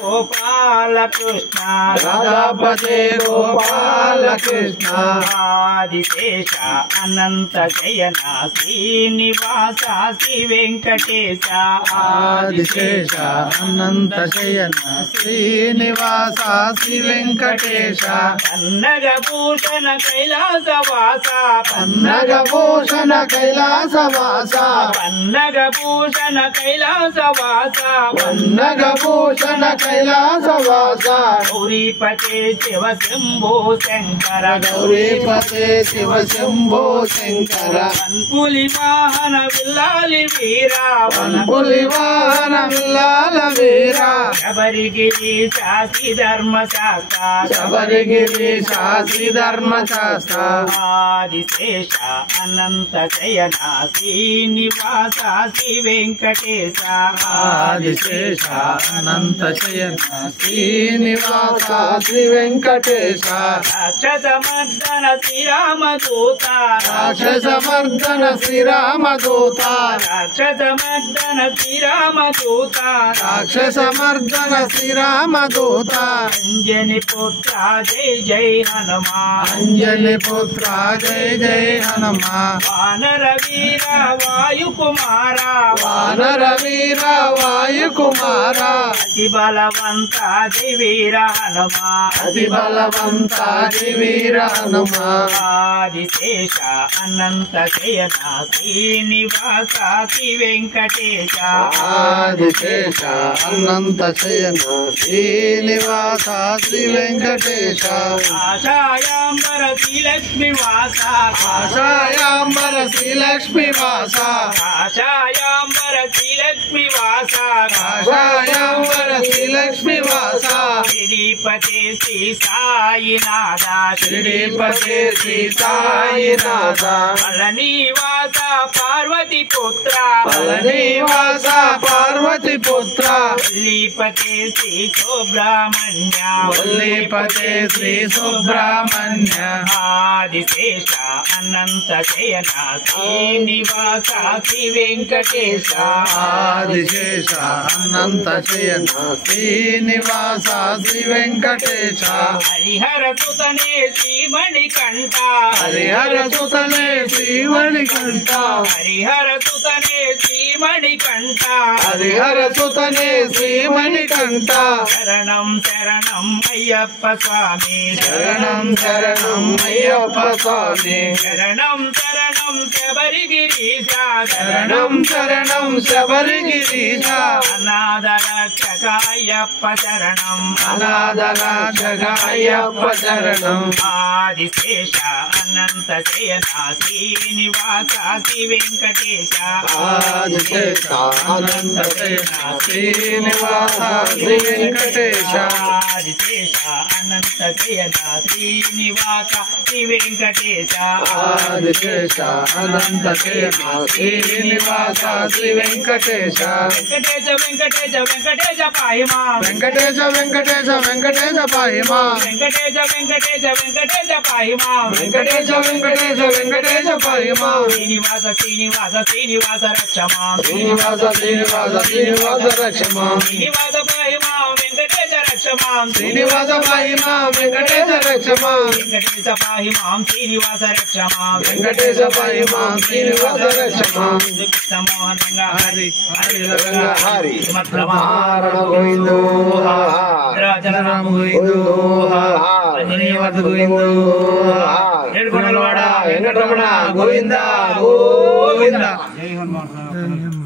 గోపాల కృష్ణ రాధాపతే గోపాల కృష్ణ ఆదిశేష అనంత శయన శ్రీనివాస శ్రీ వెంకటేశ ఆదిశేష అనంత శయన శ్రీనివాస శ్రీ వెంకటేశ పన్నగభూషణ కైలాసవాస పన్నగభూషణ కైలాసవాస పన్నగభూషణ కైలాసవాస పన్నగభూషణ కైలాసవాస గౌరీపతే శివ శంభో శంకర గౌరీపతే శివ శంభో శంకర వన్పులి వాహన విల్లాలి వీరా వన్పులి వాహన విల్లాల వీరా శబరిగిరి శాస్త్రి ధర్మశాస్త్ర శబరిగిరి శాస్త్రి ధర్మశాస్త్ర ఆదిశేష అనంత శయన శ్రీనివాస శ్రీ వెంకటేశ ఆదిశేష అనంత శయన శ్రీనివాస శ్రీ వెంకటేశ రాక్షసమర్దన శ్రీరామదూత రాక్షసమర్దన శ్రీరామదూత రాక్షసమర్దన శ్రీరామదూత రాక్షసమర్దన శ్రీరామదూత అంజని పుత్ర జై జై హనుమా అంజలి పుత్ర జయ జయ హనుమా వానర వీర వాయుకుమార వానర వీర వాయుకుమార అతి బలవంత వీర హనుమా అతి బలవంత వీర హనుమా ఆదిశేష అనంత శయన శ్రీనివాస శ్రీ వెంకటేశ ఆదిశేష అనంత శయన శ్రీనివాస శ్రీ వెంకటేశ ఆశాయాంబర శ్రీలక్ష్మి వాస ఆశాయాంబర శ్రీలక్ష్మి వాస ఆశాయాంబర శ్రీలక్ష్మి వాస ఆశాయాంబర శ్రీలక్ష్మి వాస శ్రీపతి శ్రీ సాయినాథ శ్రీపతి శ్రీ సాయినాథ పళనివాస పార్వతి పుత్ర పళనివాస పార్వతి పుత్ర శ్రీపతి శ్రీ సుబ్రహ్మణ్య వల్లీపతే శ్రీ సుబ్రహ్మణ్య ఆదిశేష అనంత శయన శ్రీనివాస శ్రీ వెంకటేశ ఆదిశేష అనంత శయన శ్రీనివాస శ్రీ వెంకటేశ హరిహర సుతనే శ్రీమణికంఠ హరిహర సుతనే శ్రీమణికంఠ హరిహర సుతనే శ్రీమణికంఠ హరిహర సుతనే శ్రీమణికంఠ శరణం శరణం అయ్యప్ప స్వామి శరణం శరణం అయ్యప్ప స్వామి శరణం శరణం శబరిగిరీశ శరణం శరణం శబరిగిరీశ అనాథ రక్షక అయ్యప్ప శరణం అనాథ రాజగ అయ్యప్ప శరణం ఆదిశేష అనంత శయన శ్రీనివాస శ్రీ వెంకటేశ ఆదిశేష అనంత శయన శ్రీనివాస శ్రీ వెంకటేశ ఆదిశేష అనంత శయన శ్రీనివాస శ్రీ వెంకటేశ ఆదిశేష అనంత శయన శ్రీనివాస శ్రీ వెంకటేశ వెంకటేశ వెంకటేశ వెంకటేశ పాహిమా వెంకటేశ వెంకటేశ వెంకటేశ పాహిమా వెంకటేశ వెంకటేశ వెంకటేశ పాహిమా వెంకటేశ వెంకటేశ వెంకటేశ పాహిమా శ్రీనివాస శ్రీనివాస శ్రీనివాస రక్షమా శ్రీనివాస శ్రీనివాస శ్రీనివాస రక్షమా శ్రీనివాస పాహిమా వెంకటేశ రక్షమా శ్రీనివాస పాహిమా వెంకటేశ రక్షమా వెంకటేశ పాహిమాం శ్రీనివాస రక్షమా వెంకటేశ పాహిమా శ్రీనివాస రక్షమా కృష్ణమోహనంగా హరి హరి రంగ హరి మత్రమారణ గోవిందో రాజనరామ గోవిందో అంజనీయవత గోవిందో ఏడుకొండలవాడ వెంకటరమణ గోవింద గోవింద జై హనుమాన్